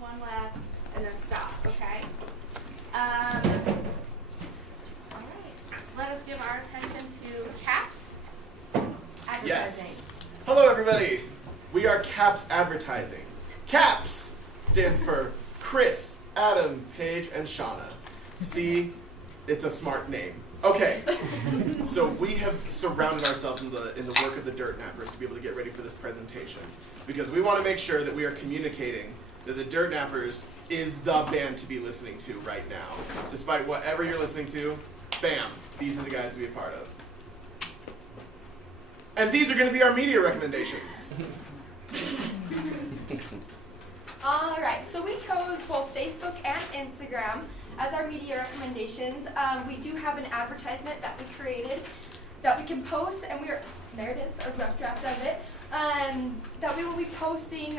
one left, and then stop, okay? All right. Let us give our attention to CAPS. Advertising. Yes. Hello, everybody. We are CAPS Advertising. CAPS stands for Chris, Adam, Paige, and Shauna. See, it's a smart name. Okay. So we have surrounded ourselves in the work of the Dirt Nappers to be able to get ready for this presentation, because we want to make sure that we are communicating that the Dirt Nappers is the band to be listening to right now. Despite whatever you're listening to, bam, these are the guys to be a part of. And these are going to be our media recommendations. All right, so we chose both Facebook and Instagram as our media recommendations. We do have an advertisement that we created that we can post, and there it is, a rough draft of it, that we will be posting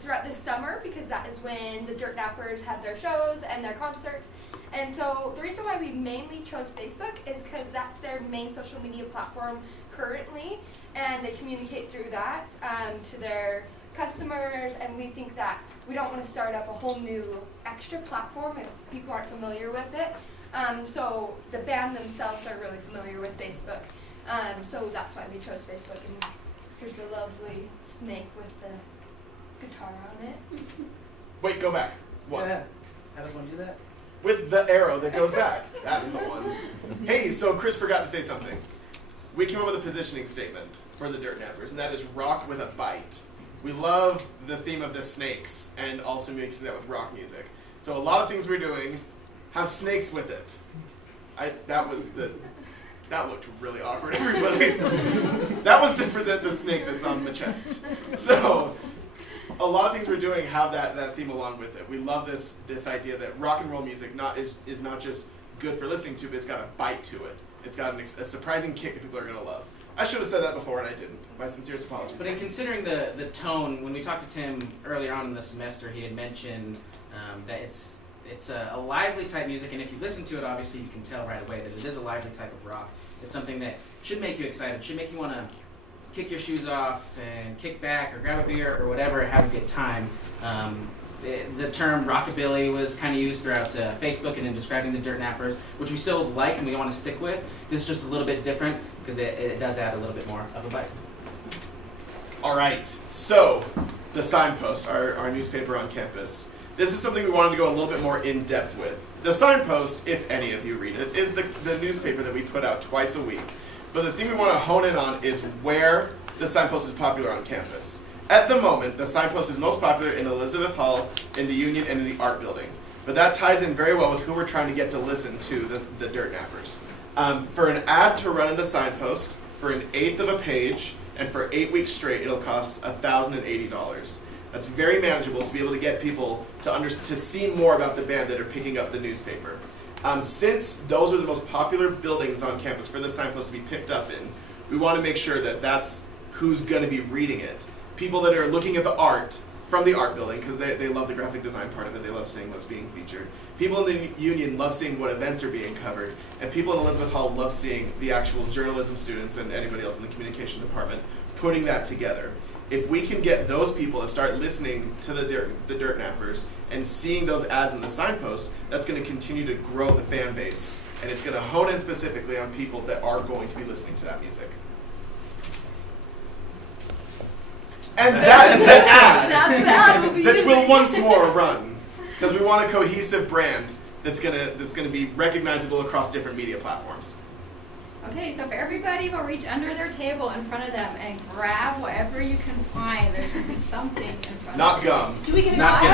throughout this summer, because that is when the Dirt Nappers have their shows and their concerts. And so the reason why we mainly chose Facebook is because that's their main social media platform currently, and they communicate through that to their customers, and we think that we don't want to start up a whole new extra platform if people aren't familiar with it. So the band themselves are really familiar with Facebook. So that's why we chose Facebook. And here's the lovely snake with the guitar on it. Wait, go back. One. Yeah. How does one do that? With the arrow that goes back. That's the one. Hey, so Chris forgot to say something. We came up with a positioning statement for the Dirt Nappers, and that is rock with a bite. We love the theme of the snakes, and also mixing that with rock music. So a lot of things we're doing have snakes with it. That looked really awkward, everybody. That was to present the snake that's on the chest. So a lot of things we're doing have that theme along with it. We love this idea that rock and roll music is not just good for listening to, but it's got a bite to it. It's got a surprising kick that people are going to love. I should have said that before, and I didn't. My sincerest apologies. But in considering the tone, when we talked to Tim earlier on in the semester, he had mentioned that it's a lively type music, and if you listen to it, obviously you can tell right away that it is a lively type of rock. It's something that should make you excited, should make you want to kick your shoes off and kick back or grab a beer or whatever, have a good time. The term rockabilly was kind of used throughout Facebook and in describing the Dirt Nappers, which we still like and we want to stick with. This is just a little bit different because it does add a little bit more of a bite. All right, so the Signpost, our newspaper on campus. This is something we wanted to go a little bit more in depth with. The Signpost, if any of you read it, is the newspaper that we put out twice a week. But the thing we want to hone in on is where the Signpost is popular on campus. At the moment, the Signpost is most popular in Elizabeth Hall, in the Union, and in the Art Building. But that ties in very well with who we're trying to get to listen to, the Dirt Nappers. For an ad to run in the Signpost, for an eighth of a page, and for 8 weeks straight, it'll cost $1,080. That's very manageable to be able to get people to see more about the band that are picking up the newspaper. Since those are the most popular buildings on campus for the Signpost to be picked up in, we want to make sure that that's who's going to be reading it. People that are looking at the art from the Art Building, because they love the graphic design part of it, they love seeing what's being featured. People in the Union love seeing what events are being covered, and people in Elizabeth Hall love seeing the actual journalism students and anybody else in the communication department putting that together. If we can get those people to start listening to the Dirt Nappers and seeing those ads in the Signpost, that's going to continue to grow the fan base, and it's going to hone in specifically on people that are going to be listening to that music. And that's the ad that will once more run, because we want a cohesive brand that's gonna be recognizable across different media platforms. Okay, so for everybody, we'll reach under their table in front of them and grab whatever you can find. There's something in front Not of them. gum. Do we get Not it?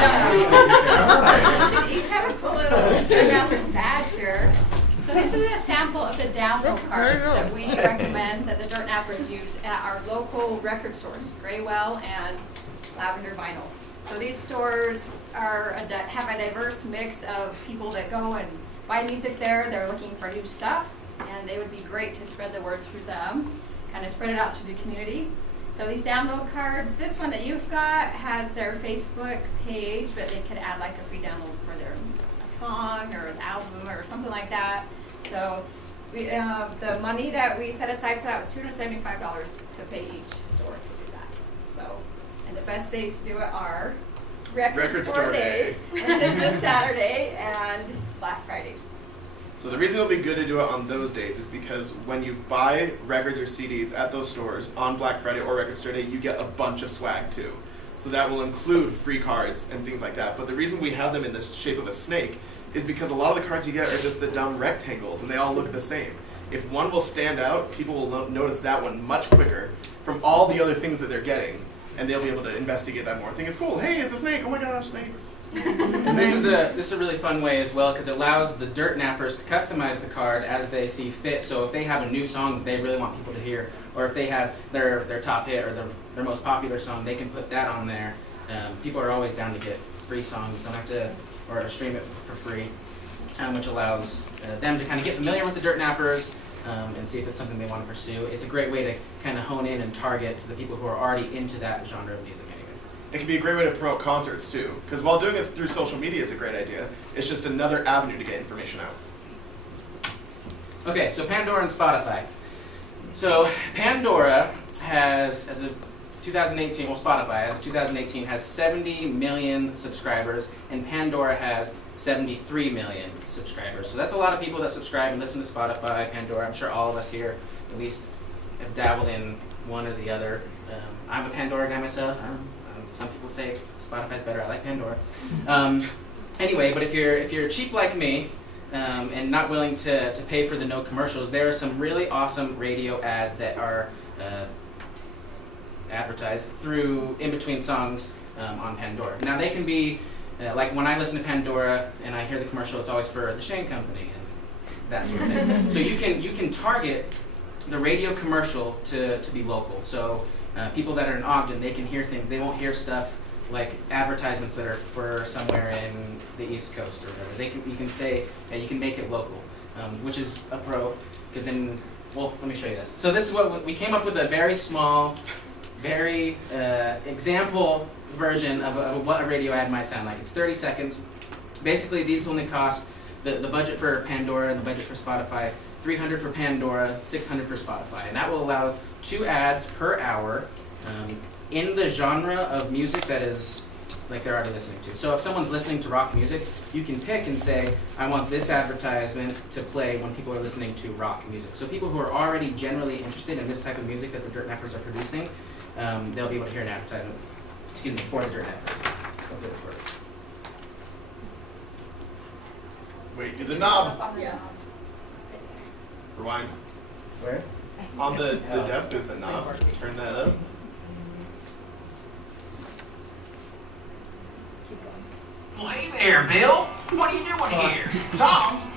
gum. We should each have a cool little Dirt badge here. So this is a sample of the download cards that we recommend that the Dirt Nappers use at our local record stores, Graywell and Lavender Vinyl. So these stores have a diverse mix of people that go and buy music there. They're looking for new stuff, and they would be great to spread the word through them, kind of spread it out through the community. So these download cards, this one that you've got has their Facebook page, but they could add like a free download for their song or an album or something like that. So we, the money that we set aside for that was $275 to pay each store to do that. So, and the best days to do it are Record Store Day, which is this Saturday, and Black Friday. So the reason it'll be good to do it on those days is because when you buy records or CDs at those stores on Black Friday or Record Store Day, you get a bunch of swag too. So that will include free cards and things like that. But the reason we have them in the shape of a snake is because a lot of the cards you get are just the dumb rectangles and they all look the same. If one will stand out, people will notice that one much quicker from all the other things that they're getting, and they'll be able to investigate that more. Think it's cool. Hey, it's a snake. Oh my gosh, snakes. And this is a really fun way as well because it allows the Dirt Nappers to customize the card as they see fit. So if they have a new song that they really want people to hear, or if they have their top hit or their most popular song, they can put that on there. People are always down to get free songs, don't have to, or stream it for free, which allows them to kind of get familiar with the Dirt Nappers and see if it's something they want to pursue. It's a great way to kind of hone in and target the people who are already into that genre of music anyway. It can be a great way to promote concerts too, because while doing this through social media is a great idea, it's just another avenue to get information out. Okay, so Pandora and Spotify. So Pandora has, as of 2018, well Spotify, as of 2018, has 70 million subscribers, and Pandora has 73 million subscribers. So that's a lot of people that subscribe and listen to Spotify, Pandora. I'm sure all of us here at least have dabbled in one or the other. I'm a Pandora guy myself. Some people say Spotify's better. I like Pandora. Anyway, but if you're cheap like me and not willing to pay for the no commercials, there are some really awesome radio ads that are advertised through in between songs on Pandora. Now they can be like when I listen to Pandora and I hear the commercial, it's always for the Shane Company and that sort of thing. So you can target the radio commercial to be local. So people that are in Ogden, they can hear things. They won't hear stuff like advertisements that are for somewhere in the East Coast or whatever. You can say, you can make it local, which is a pro, because then, well, let me show you this. So this is what we came up with, a very small, very example version of what a radio ad might sound like. It's 30 seconds. Basically, these only cost, the budget for Pandora and the budget for Spotify, $300 for Pandora, $600 for Spotify. And that will allow 2 ads per hour in the genre of music that is like they're already listening to. So if someone's listening to rock music, you can pick and say, I want this advertisement to play when people are listening to rock music. So people who are already generally interested in this type of music that the Dirt Nappers are producing, they'll be able to hear an advertisement, for the Dirt Nappers. Hopefully this works. Wait, do the knob. Yeah. Rewind. Where? On the desk, there's the knob. Turn that up. Well, hey there, Bill. What are you doing here? Tom?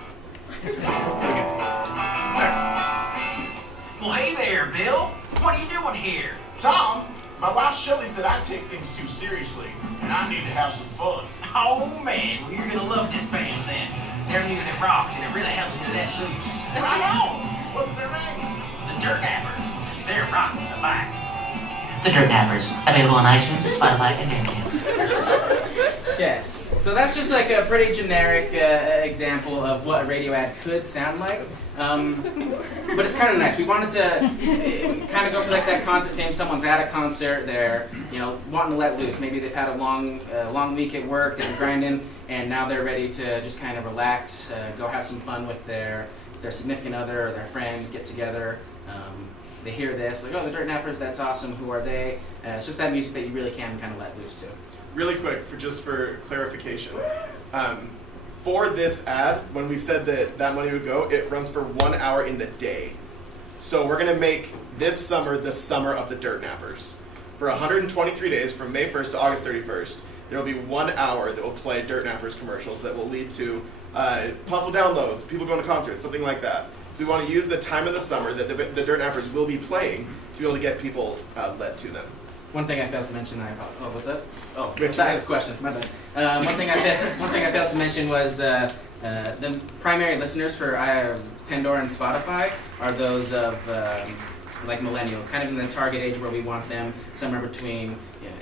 Well, hey there, Bill. What are you doing here? Tom, my wife Shelley said I take things too seriously, and I need to have some fun. Oh, man. Well, you're going to love this band then. Their music rocks, and it really helps you to let loose. Right on. What's their name? The Dirt Nappers. They're rocking the mic. The Dirt Nappers, available on iTunes, Spotify, and Bandcamp. Yeah. So that's just like a pretty generic example of what a radio ad could sound like. But it's kind of nice. We wanted to kind of go for like that concert theme. Someone's at a concert, they're wanting to let loose. Maybe they've had a long week at work, they've been grinding, and now they're ready to just kind of relax, go have some fun with their significant other or their friends, get together. They hear this, like, oh, the Dirt Nappers, that's awesome. Who are they? It's just that music that you really can kind of let loose to. Really quick, for clarification. For this ad, when we said that money would go, it runs for 1 hour in the day. So we're going to make this summer the summer of the Dirt Nappers. For 123 days, from May 1st to August 31st, there will be 1 hour that will play Dirt Nappers commercials that will lead to possible downloads, people going to concerts, something like that. So we want to use the time of the summer that the Dirt Nappers will be playing to be able to get people led to them. One thing I failed to mention, what's up? Oh, We have two that minutes. is a question. My bad. One thing I failed to mention was the primary listeners for Pandora and Spotify are those of like millennials, kind of in the target age where we want them somewhere between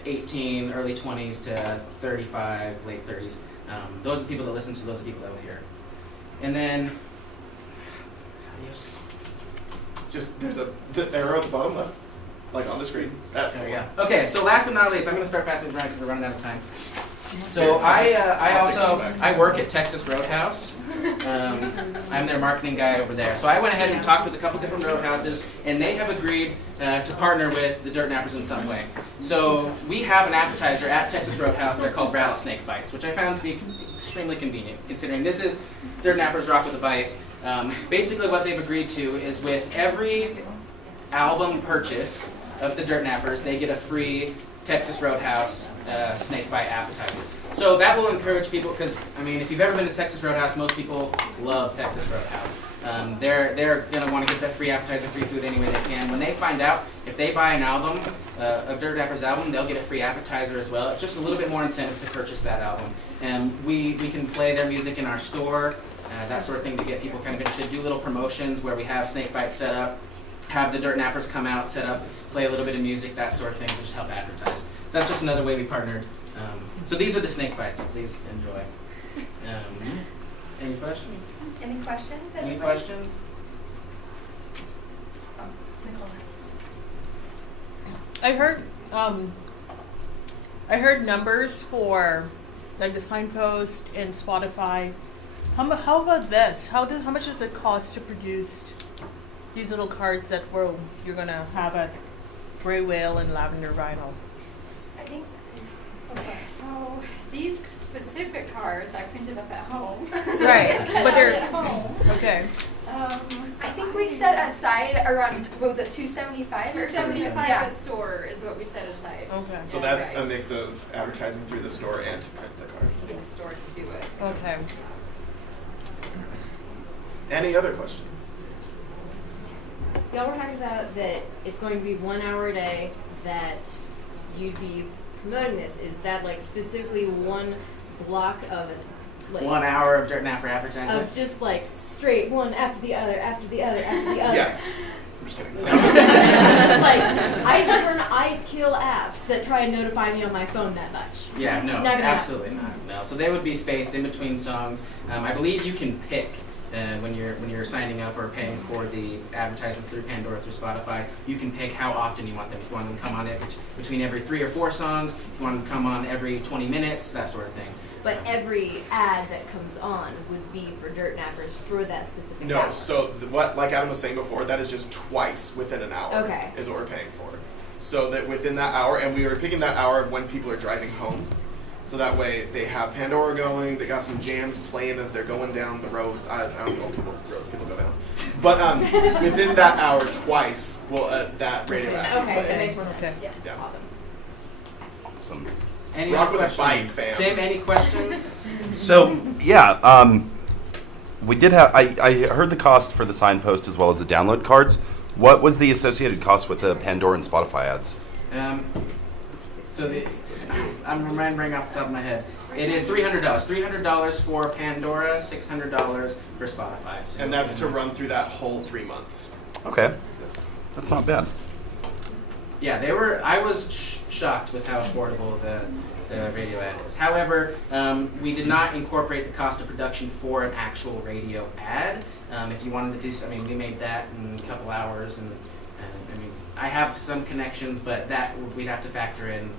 18, early 20s to 35, late 30s. Those are the people that listen, so those are the people that will hear. And then, Just there's the arrow at the bottom left, like on the screen. That's there the we one. go. Okay, so last but not least, I'm going to start passing this around because we're running out of time. So I I'll take also that back. I work at Texas Roadhouse. I'm their marketing guy over there. So I went ahead and talked with a couple different roadhouses, and they have agreed to partner with the Dirt Nappers in some way. So we have an appetizer at Texas Roadhouse. They're called Rattlesnake Bites, which I found to be extremely convenient, considering this is Dirt Nappers Rock with a Bite. Basically, what they've agreed to is with every album purchase of the Dirt Nappers, they get a free Texas Roadhouse snake bite appetizer. So that will encourage people, because I mean, if you've ever been to Texas Roadhouse, most people love Texas Roadhouse. They're gonna want to get that free appetizer, free food any way they can. When they find out if they buy an album, a Dirt Nappers album, they'll get a free appetizer as well. It's just a little bit more incentive to purchase that album. And we can play their music in our store, that sort of thing, to get people kind of interested. Do little promotions where we have snake bites set up, have the Dirt Nappers come out, set up, play a little bit of music, that sort of thing, to just help advertise. So that's just another way we partnered. So these are the snake bites. Please enjoy. Any questions? Any questions? Any Anybody? questions? Oh, Nicole. I heard numbers for like the signpost and Spotify. How about this? How much does it cost to produce these little cards that you're gonna have at Gray Whale and Lavender Vinyl? I think. Okay, so these specific cards I printed up at home. Right, but they're At home. okay. I think we set aside around, what was it, $275 or something? $275 Yeah. a store is what we set aside. Okay. So that's Right. a mix of advertising through the store and to print the cards. In the store to do it. Okay. Any other questions? Y'all were talking about that it's going to be 1 hour a day that you'd be promoting this. Is that like specifically one block of like 1 hour of Dirt Napper advertising. of just like straight one after the other after the other after the other? Yes. I'm just kidding. It's like I kill apps that try and notify me on my phone that much. Yeah, no, Not gonna happen. absolutely not. No, so they would be spaced in between songs. I believe you can pick when you're signing up or paying for the advertisements through Pandora, through Spotify. You can pick how often you want them. If you want them to come on between every 3 or 4 songs, if you want them to come on every 20 minutes, that sort of thing. But every ad that comes on would be for Dirt Nappers for that specific No, hour. so what, like Adam was saying before, that is just twice within an hour. Okay. Is what we're paying for. So that within that hour, and we were picking that hour of when people are driving home. So that way they have Pandora going, they got some jams playing as they're going down the roads. I don't know what roads people go down. But within that hour twice, will that radio ad Okay, play. that makes more sense. Okay. Yeah. Yeah. Awesome. Awesome. Any Rock other with a questions? bite, fam. Tim, any questions? So yeah, we did have. I heard the cost for the signpost as well as the download cards. What was the associated cost with the Pandora and Spotify ads? So I'm remembering off the top of my head. It is $300. $300 for Pandora, $600 for Spotify. So And that's to run through that whole 3 months. Okay, that's not bad. Yeah, they were. I was shocked with how affordable the radio ad is. However, we did not incorporate the cost of production for an actual radio ad. If you wanted to do, we made that in a couple hours, and I have some connections, but that we'd have to factor in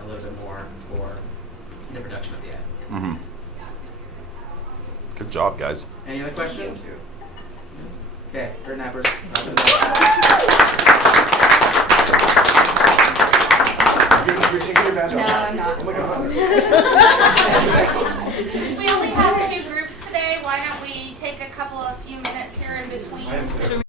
a little bit more for the production of the ad. Mm-hmm. Good job, guys. Any other questions? Okay, Dirt Nappers. You're taking your badge No, off. I'm not. Oh my god. We only have 2 groups today. Why don't we take a few minutes here in between? I am too.